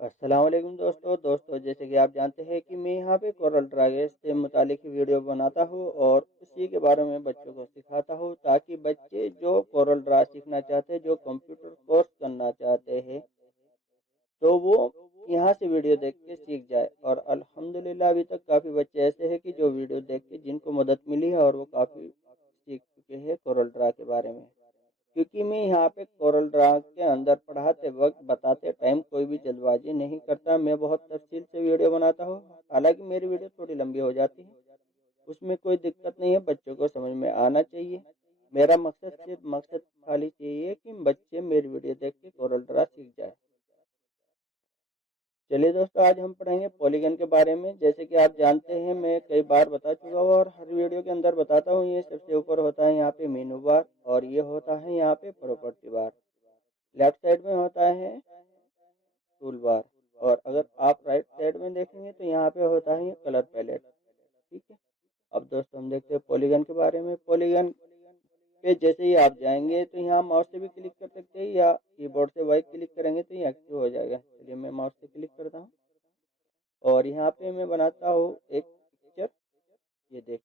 अस्सलाम वालेकुम दोस्तों जैसे कि आप जानते हैं कि मैं यहाँ पे कोरल ड्रा से मुतालिक वीडियो बनाता हूँ और उसी के बारे में बच्चों को सिखाता हूँ ताकि बच्चे जो कोरल ड्रा सीखना चाहते हैं, जो कंप्यूटर कोर्स करना चाहते हैं, तो वो यहाँ से वीडियो देख के सीख जाए। और अल्हम्दुलिल्लाह अभी तक काफ़ी बच्चे ऐसे हैं कि जो वीडियो देख के जिनको मदद मिली है और वो काफ़ी सीख चुके हैं कोरल ड्रा के बारे में। क्योंकि मैं यहाँ पे कोरल ड्रा के अंदर पढ़ाते वक्त बताते टाइम कोई भी जल्दबाजी नहीं करता। मैं बहुत तफसील से वीडियो बनाता हूँ। हालांकि मेरी वीडियो थोड़ी लंबी हो जाती है, उसमें कोई दिक्कत नहीं है, बच्चों को समझ में आना चाहिए। मेरा मकसद खाली चाहिए कि बच्चे मेरी वीडियो देख के कोरल ड्रा सीख जाए। चलिए दोस्तों, आज हम पढ़ेंगे पॉलीगन के बारे में। जैसे कि आप जानते हैं, मैं कई बार बता चुका हूँ और हर वीडियो के अंदर बताता हूँ। ये सबसे ऊपर होता है यहाँ पे मेनू बार और ये होता है यहाँ पे प्रॉपर्टी बार। लेफ्ट साइड में होता है टूल बार और अगर आप राइट साइड में देखेंगे तो यहाँ पे होता है ये कलर पैलेट। ठीक है। अब दोस्तों हम देखते हैं पॉलीगन के बारे में। पॉलीगन पे जैसे ही आप जाएंगे तो यहाँ माउस से भी क्लिक कर सकते हैं या कीबोर्ड से वाई क्लिक करेंगे तो ये एक्टिव हो जाएगा। चलिए मैं माउस से क्लिक करता हूँ और यहाँ पे मैं बनाता हूँ एक पिक्चर। ये देखिए,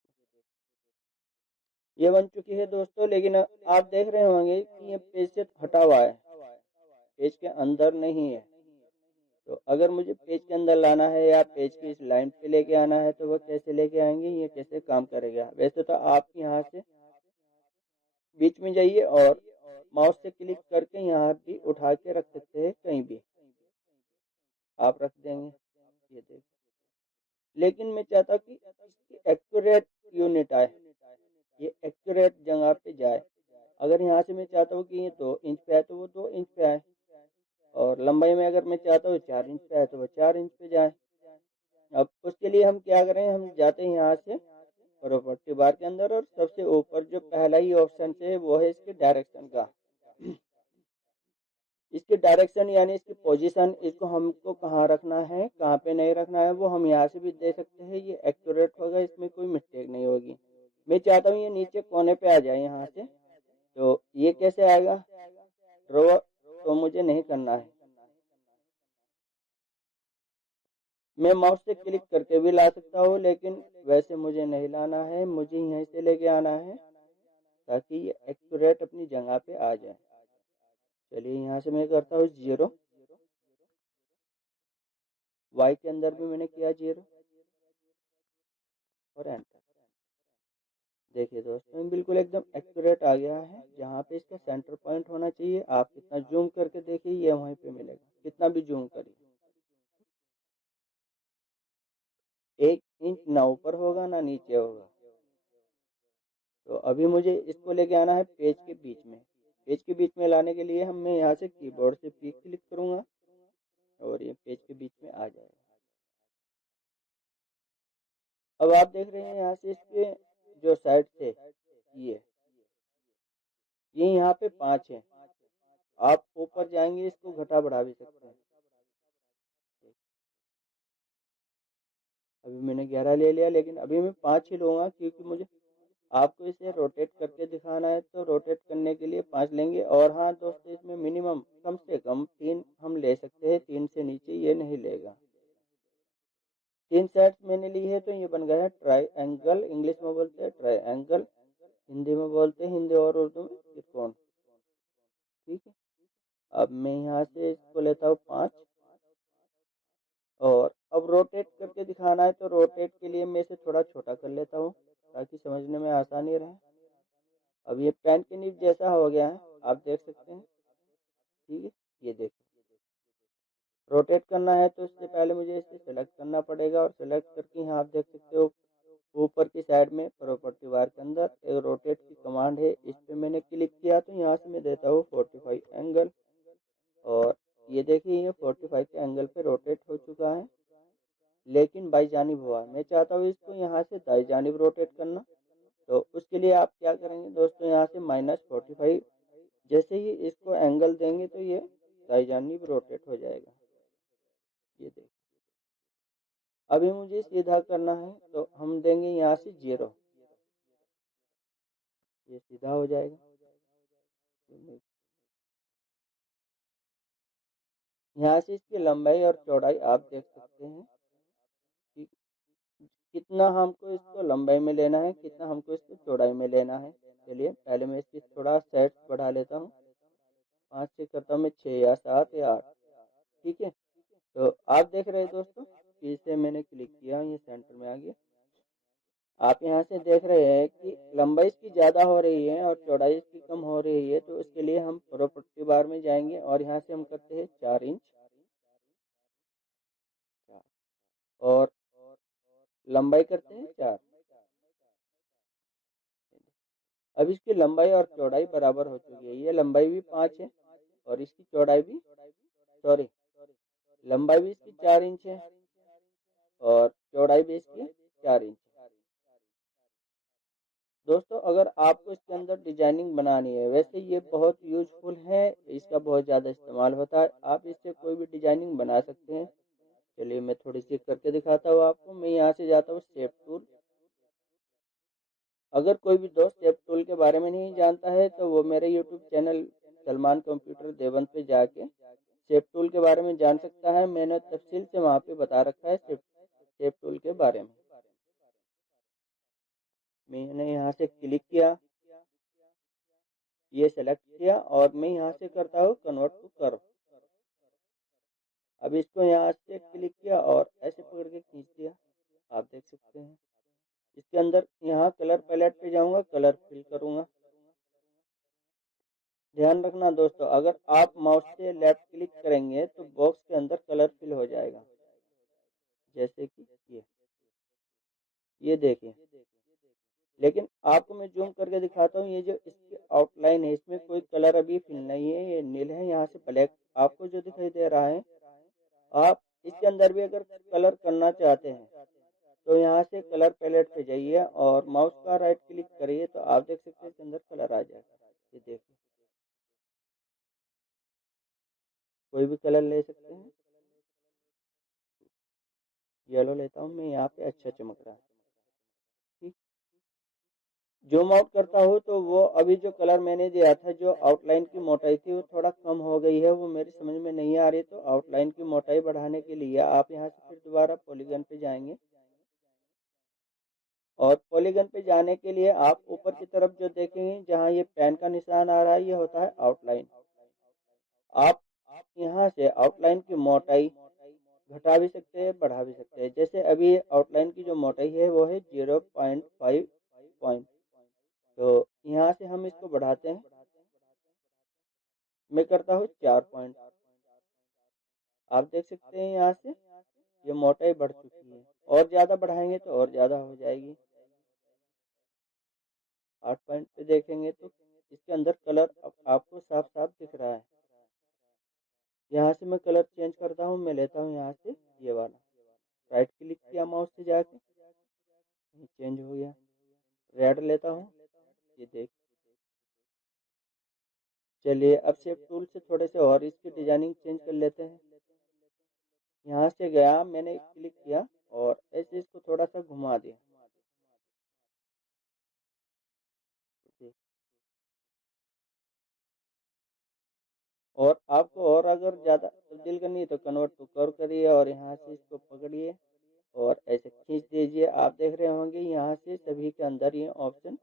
ये बन चुकी है दोस्तों, लेकिन आप देख रहे होंगे कि ये पेज से हटा हुआ है, पेज के अंदर नहीं है। तो अगर मुझे पेज के अंदर लाना है या पेज की इस लाइन पे लेके आना है तो वो कैसे लेके आएंगे, ये कैसे काम करेगा। वैसे तो आप यहाँ से बीच में जाइए और माउस से क्लिक करके यहाँ भी उठा के रख सकते हैं, कहीं भी आप रख देंगे। ये देखिए, लेकिन मैं चाहता हूँ कि इसकी एक्यूरेट यूनिट आए, ये एक्यूरेट जगह पे जाए। अगर यहाँ से मैं चाहता हूँ कि ये 2 इंच पे आए तो वो 2 इंच पे आए, और लंबाई में अगर मैं चाहता हूँ 4 इंच पे आए तो वो 4 इंच पे जाए। अब उसके लिए हम क्या करें, हम जाते हैं यहाँ से प्रॉपर्टी बार के अंदर और सबसे ऊपर जो पहला ही ऑप्शन है वो है इसके डायरेक्शन का। इसकी डायरेक्शन यानी इसकी पोजीशन, इसको हमको कहाँ रखना है कहाँ पे नहीं रखना है वो हम यहाँ से भी दे सकते हैं। ये एक्यूरेट होगा, इसमें कोई मिस्टेक नहीं होगी। मैं चाहता हूँ ये नीचे कोने पे आ जाए यहाँ से, तो ये कैसे आएगा, ड्रॉ तो मुझे नहीं करना है। मैं माउस से क्लिक करके भी ला सकता हूँ, लेकिन वैसे मुझे नहीं लाना है, मुझे यहीं से लेके आना है ताकि ये एक्यूरेट अपनी जगह पे आ जाए। चलिए यहाँ से मैं करता हूँ 0, वाई के अंदर भी मैंने किया 0 और एंटर। देखिए दोस्तों, बिल्कुल एकदम एक्यूरेट आ गया है। जहाँ पे इसका सेंटर पॉइंट होना चाहिए, आप कितना जूम करके देखिए ये वहीं पे मिलेगा, कितना भी जूम करिए 1 इंच ना ऊपर होगा ना नीचे होगा। तो अभी मुझे इसको लेके आना है पेज के बीच में। पेज के बीच में लाने के लिए मैं यहाँ से कीबोर्ड से पी क्लिक करूँगा और ये पेज के बीच में आ जाएगा। अब आप देख रहे हैं यहाँ से इसके जो साइड थे ये यहाँ पे 5 है। आप ऊपर जाएंगे इसको घटा बढ़ा भी सकते हैं। अभी मैंने 11 ले लिया, लेकिन अभी मैं 5 ही लूँगा क्योंकि मुझे आपको इसे रोटेट करके दिखाना है। तो रोटेट करने के लिए 5 लेंगे। और हाँ दोस्तों, इसमें मिनिमम कम से कम 3 हम ले सकते हैं, 3 से नीचे ये नहीं लेगा। 3 सेट्स मैंने ली है तो ये बन गया है ट्राइएंगल। इंग्लिश में बोलते हैं ट्राइएंगल, हिंदी में बोलते हैं, हिंदी और उर्दू में त्रिकोण। ठीक है। अब मैं यहाँ से इसको लेता हूँ 5 और अब रोटेट करके दिखाना है तो रोटेट के लिए मैं इसे थोड़ा छोटा कर लेता हूँ ताकि समझने में आसानी रहे। अब ये पेन के नीब जैसा हो गया है, आप देख सकते हैं। ठीक है, ये देखो, रोटेट करना है तो इससे पहले मुझे इसे सेलेक्ट करना पड़ेगा और सेलेक्ट करके यहाँ आप देख सकते हो ऊपर की साइड में प्रॉपर्टी बार के अंदर एक रोटेट की कमांड है। इस पर मैंने क्लिक किया तो यहाँ से मैं देता हूँ 45 एंगल और ये देखिए ये 45 के एंगल पे रोटेट हो चुका है, लेकिन बाई जानिब हुआ। मैं चाहता हूँ इसको यहाँ से दाई जानिब रोटेट करना। तो उसके लिए आप क्या करेंगे दोस्तों, यहाँ से -45 जैसे ही इसको एंगल देंगे तो ये दाई जानिब रोटेट हो जाएगा। ये देखिए, अभी मुझे सीधा करना है तो हम देंगे यहाँ से 0, ये सीधा हो जाएगा। यहाँ से इसकी लंबाई और चौड़ाई आप देख सकते हैं कि कितना हमको इसको लंबाई में लेना है, कितना हमको इसको चौड़ाई में लेना है। चलिए पहले मैं इसकी थोड़ा साइज बढ़ा लेता हूँ, 5 से करता हूँ मैं 6 या 7 या 8। ठीक है, तो आप देख रहे हैं दोस्तों कि इसे मैंने क्लिक किया, ये सेंटर में आ गया। आप यहाँ से देख रहे हैं कि लंबाई इसकी ज़्यादा हो रही है और चौड़ाई इसकी कम हो रही है, तो इसके लिए हम प्रॉपर्टी बार में जाएंगे और यहाँ से हम करते हैं 4 इंच और लंबाई करते हैं 4। अब इसकी लंबाई और चौड़ाई बराबर हो चुकी है, ये लंबाई भी 5 है और इसकी चौड़ाई भी, सॉरी, लंबाई भी इसकी 4 इंच है और चौड़ाई भी इसकी 4 इंच है। दोस्तों अगर आपको इसके अंदर डिजाइनिंग बनानी है, वैसे ये बहुत यूजफुल है, इसका बहुत ज़्यादा इस्तेमाल होता है, आप इससे कोई भी डिजाइनिंग बना सकते हैं। चलिए मैं थोड़ी सी करके दिखाता हूँ आपको। मैं यहाँ से जाता हूँ शेप टूल। अगर कोई भी दोस्त शेप टूल के बारे में नहीं जानता है तो वो मेरे YouTube channel Salman computer Deoband पे जाके शेप टूल के बारे में जान सकता है। मैंने तफसील से वहाँ पे बता रखा है शेप टूल के बारे में। मैंने यहाँ से क्लिक किया, ये सेलेक्ट किया और मैं यहाँ से करता हूँ कन्वर्ट टू कर्व। अब इसको यहाँ से क्लिक किया और ऐसे पकड़ के खींच दिया, आप देख सकते हैं। इसके अंदर यहाँ कलर पैलेट पे जाऊंगा, कलर फिल करूंगा। ध्यान रखना दोस्तों, अगर आप माउस से लेफ्ट क्लिक करेंगे तो बॉक्स के अंदर कलर फिल हो जाएगा, जैसे कि ये देखिए। लेकिन आपको मैं जूम करके दिखाता हूँ, ये जो इसकी आउटलाइन है इसमें कोई कलर अभी फिल नहीं है, ये नील है। यहाँ से ब्लैक आपको जो दिखाई दे रहा है, आप इसके अंदर भी अगर कलर करना चाहते हैं तो यहाँ से कलर पैलेट पे जाइए और माउस का राइट क्लिक करिए तो आप देख सकते हैं इसके अंदर कलर आ जाएगा। ये देखिए, कोई भी कलर ले सकते हैं। येलो लेता हूँ मैं, यहाँ पे अच्छा चमक रहा है। ठीक, जूम आउट करता हूँ तो वो अभी जो कलर मैंने दिया था, जो आउटलाइन की मोटाई थी वो थोड़ा कम हो गई है, वो मेरी समझ में नहीं आ रही। तो आउटलाइन की मोटाई बढ़ाने के लिए आप यहाँ से फिर दोबारा पॉलीगन पे जाएंगे और पॉलीगन पे जाने के लिए आप ऊपर की तरफ जो देखेंगे जहाँ ये पेन का निशान आ रहा है, ये होता है आउटलाइन। आप यहाँ से आउटलाइन की मोटाई घटा भी सकते हैं, बढ़ा भी सकते हैं। जैसे अभी आउटलाइन की जो मोटाई है वो है 0.5 पॉइंट, तो यहाँ से हम इसको बढ़ाते हैं। मैं करता हूँ 4 पॉइंट। आप देख सकते हैं यहाँ से ये मोटाई बढ़ चुकी है, और ज़्यादा बढ़ाएंगे तो और ज़्यादा हो जाएगी। 8 पॉइंट पे देखेंगे तो इसके अंदर कलर आपको साफ साफ दिख रहा है। यहाँ से मैं कलर चेंज करता हूँ, मैं लेता हूँ यहाँ से ये वाला, राइट क्लिक किया माउस से जाके, चेंज हो गया। रेड लेता हूँ, ये देख। चलिए अब शेप टूल से थोड़े से और इसकी डिजाइनिंग चेंज कर लेते हैं। यहाँ से गया, मैंने क्लिक किया और ऐसे इसको थोड़ा सा घुमा दिया। और आपको और अगर ज़्यादा तब्दील करनी है तो कन्वर्ट टू कर्व करिए और यहाँ से इसको पकड़िए और ऐसे खींच दीजिए। आप देख रहे होंगे यहाँ से सभी के अंदर ये ऑप्शन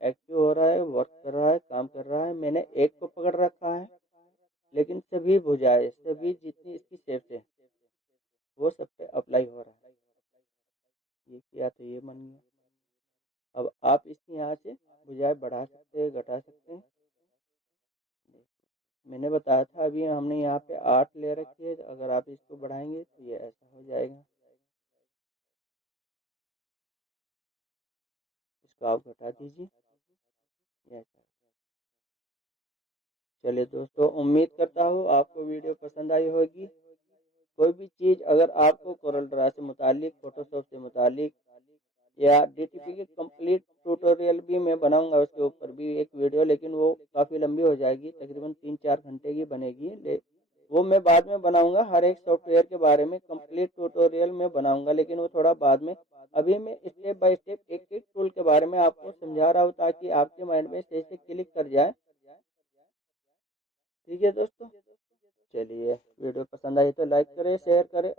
एक्टिव हो रहा है, वर्क कर रहा है, काम कर रहा है। मैंने एक को पकड़ रखा है, लेकिन सभी भुजाएं, सभी जितनी इसकी शेप्स है वो सब पे अप्लाई हो रहा है। ये किया तो ये बन गया। अब आप इसकी यहाँ से भुजाएं बढ़ा सकते हैं, घटा सकते हैं। मैंने बताया था अभी हमने यहाँ पे 8 ले रखी है, तो अगर आप इसको बढ़ाएंगे तो ये ऐसा हो जाएगा। इसको आप घटा दीजिए, ये ऐसा। चलिए दोस्तों, उम्मीद करता हूँ आपको वीडियो पसंद आई होगी। कोई भी चीज़ अगर आपको कोरल ड्रा से मुतालिक, फोटोशॉप से मुतालिक या डीटीपी के कंप्लीट ट्यूटोरियल भी मैं बनाऊंगा, उसके ऊपर भी एक वीडियो, लेकिन वो काफ़ी लंबी हो जाएगी, तकरीबन 3-4 घंटे की बनेगी। वो मैं बाद में बनाऊंगा, हर एक सॉफ्टवेयर के बारे में कंप्लीट ट्यूटोरियल में बनाऊंगा, लेकिन वो थोड़ा बाद में। अभी मैं स्टेप बाय स्टेप एक एक टूल के बारे में आपको समझा रहा हूँ ताकि आपके माइंड में सही से क्लिक कर जाए। ठीक है दोस्तों, चलिए। लिए। वीडियो पसंद आई तो लाइक करें, शेयर करें।